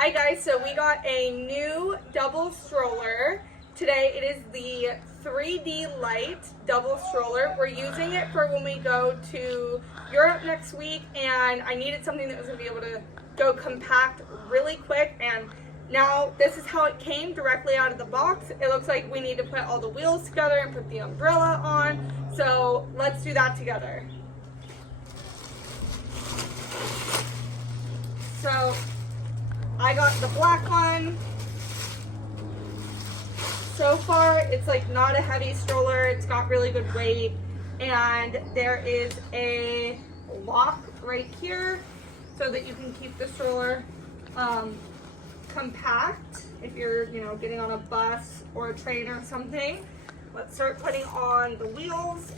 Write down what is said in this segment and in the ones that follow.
Hi guys, so we got a new double stroller. Today it is the 3D Lite double stroller. We're using it for when we go to Europe next week, and I needed something that was going to be able to go compact really quick, and now this is how it came directly out of the box. It looks like we need to put all the wheels together and put the umbrella on, so let's do that together. So I got the black one. So far, it's like not a heavy stroller. It's got really good weight, and there is a lock right here so that you can keep the stroller compact if you're, getting on a bus or a train or something. Let's start putting on the wheels.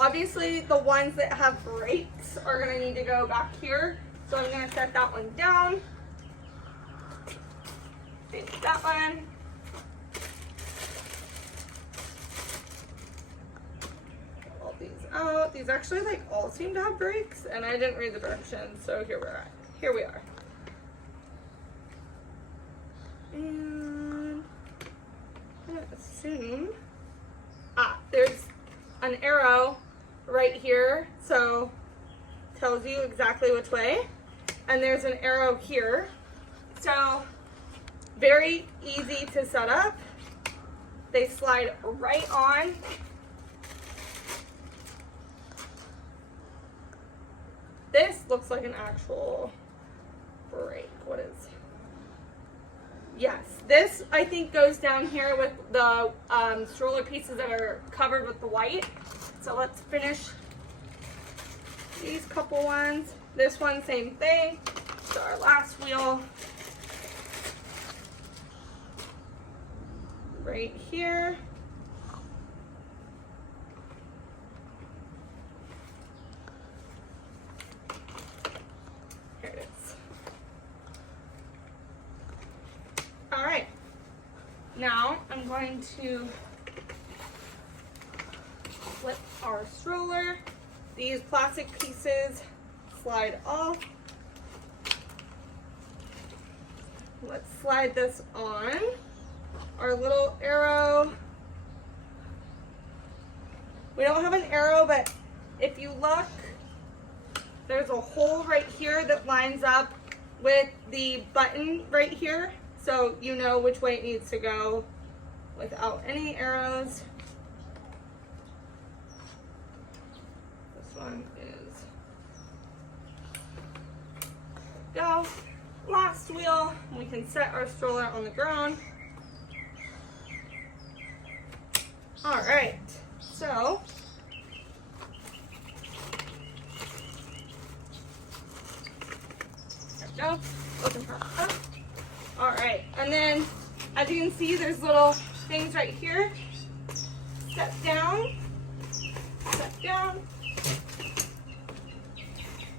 Obviously, the ones that have brakes are going to need to go back here. So I'm going to set that one down. Take that one. Pull these out. These actually all seem to have brakes, and I didn't read the directions, so here we are. And I'm going to assume there's an arrow right here, so tells you exactly which way, and there's an arrow here, so very easy to set up. They slide right on. This looks like an actual brake. What is? Yes, this I think goes down here with the stroller pieces that are covered with the white. So let's finish these couple ones. This one, same thing. So our last wheel right here. Here it is. All right. Now I'm going to flip our stroller. These plastic pieces slide off. Let's slide this on. Our little arrow. We don't have an arrow, but if you look, there's a hole right here that lines up with the button right here, so you know which way it needs to go without any arrows. This one is go. Last wheel, we can set our stroller on the ground. All right, so there we go. Open her up. All right, and then as you can see, there's little things right here. Step down, step down.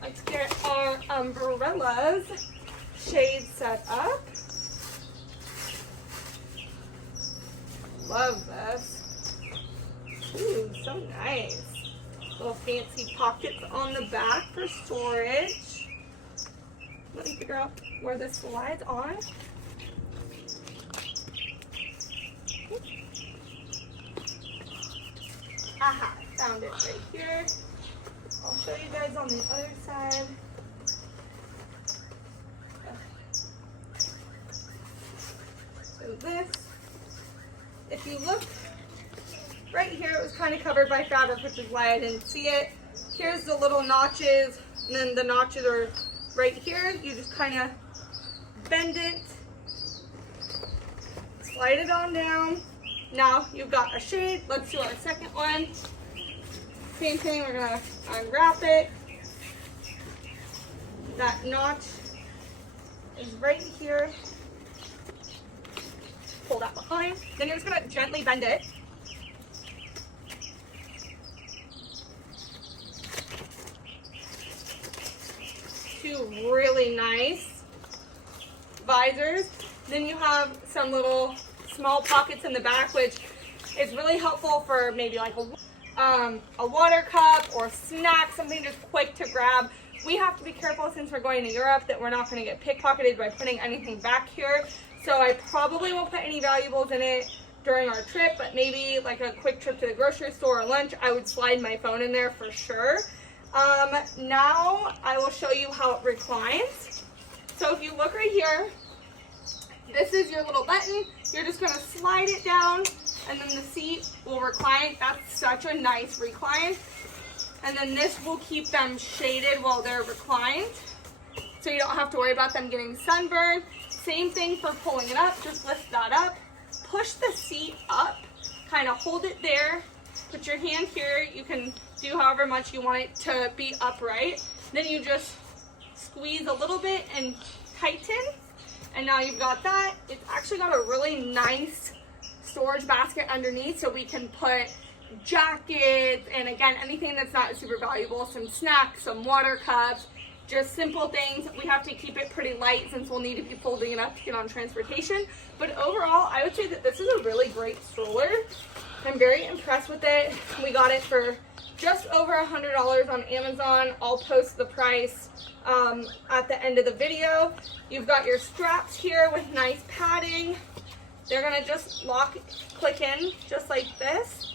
Let's get our umbrellas shade set up. Love this. Ooh, so nice. Little fancy pockets on the back for storage. Let me figure out where this slides on. Aha, found it right here. I'll show you guys on the other side. So this, if you look right here, it was kind of covered by fabric, which is why I didn't see it. Here's the little notches, and then the notches are right here. You just kind of bend it, slide it on down. Now you've got a shade. Let's do our second one. Same thing, we're gonna unwrap it. That notch is right here. Pull that behind. Then you're just gonna gently bend it. Two really nice visors. Then you have some little small pockets in the back, which is really helpful for maybe like a water cup or snack, something just quick to grab. we have to be careful since we're going to Europe that we're not going to get pickpocketed by putting anything back here. So I probably won't put any valuables in it during our trip, but maybe like a quick trip to the grocery store or lunch, I would slide my phone in there for sure. Now I will show you how it reclines. So if you look right here, this is your little button. You're just going to slide it down and then the seat will recline. That's such a nice recline. And then this will keep them shaded while they're reclined, so you don't have to worry about them getting sunburned. Same thing for pulling it up. Just lift that up, push the seat up, kind of hold it there, put your hand here. You can do however much you want it to be upright. Then you just squeeze a little bit and tighten, and now you've got that. It's actually got a really nice storage basket underneath, so we can put jackets and, again, anything that's not super valuable, some snacks, some water cups, just simple things. We have to keep it pretty light since we'll need to be folding it up to get on transportation. But overall, I would say that this is a really great stroller. I'm very impressed with it. We got it for just over $100 on Amazon. I'll post the price at the end of the video. You've got your straps here with nice padding. They're gonna just click in just like this.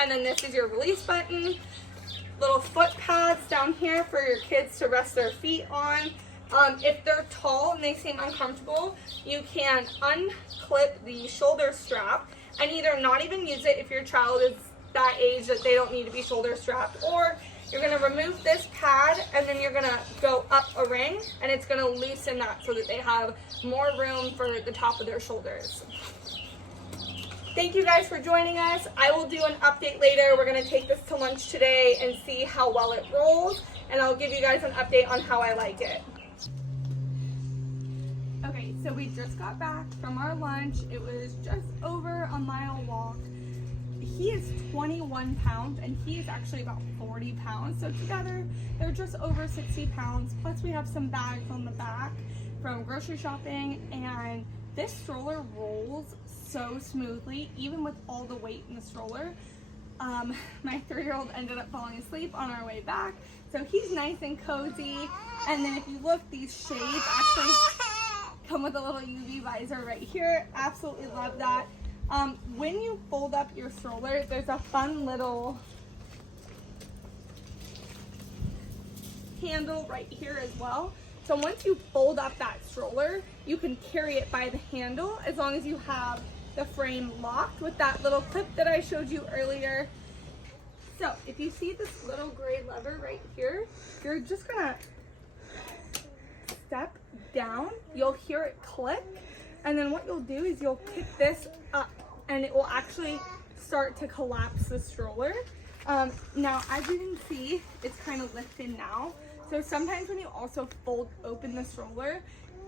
And then this is your release button. Little foot pads down here for your kids to rest their feet on. If they're tall and they seem uncomfortable, you can unclip the shoulder strap and either not even use it if your child is that age that they don't need to be shoulder strapped, or you're gonna remove this pad and then you're gonna go up a ring and it's gonna loosen that so that they have more room for the top of their shoulders. Thank you guys for joining us. I will do an update later. We're gonna take this to lunch today and see how well it rolls, and I'll give you guys an update on how I like it. Okay, so we just got back from our lunch. It was just over a mile walk. He is 21 pounds and he is actually about 40 pounds. So together they're just over 60 pounds. Plus we have some bags on the back from grocery shopping, and this stroller rolls so smoothly, even with all the weight in the stroller. My 3-year-old ended up falling asleep on our way back, so he's nice and cozy. And then if you look, these shades actually come with a little UV visor right here. Absolutely love that. When you fold up your stroller, there's a fun little handle right here as well. So once you fold up that stroller, you can carry it by the handle as long as you have the frame locked with that little clip that I showed you earlier. So if you see this little gray lever right here, you're just gonna step down, you'll hear it click, and then what you'll do is you'll pick this up and it will actually start to collapse the stroller. Now as you can see, it's kind of lifted now. So sometimes when you also fold open the stroller,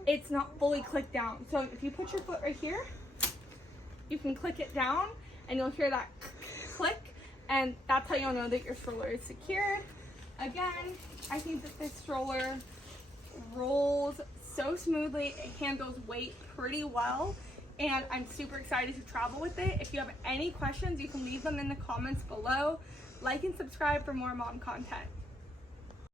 it's not fully clicked down. So if you put your foot right here, you can click it down and you'll hear that click, and that's how you'll know that your stroller is secured. Again, I think that this stroller rolls so smoothly. It handles weight pretty well, and I'm super excited to travel with it. If you have any questions, you can leave them in the comments below. Like and subscribe for more mom content.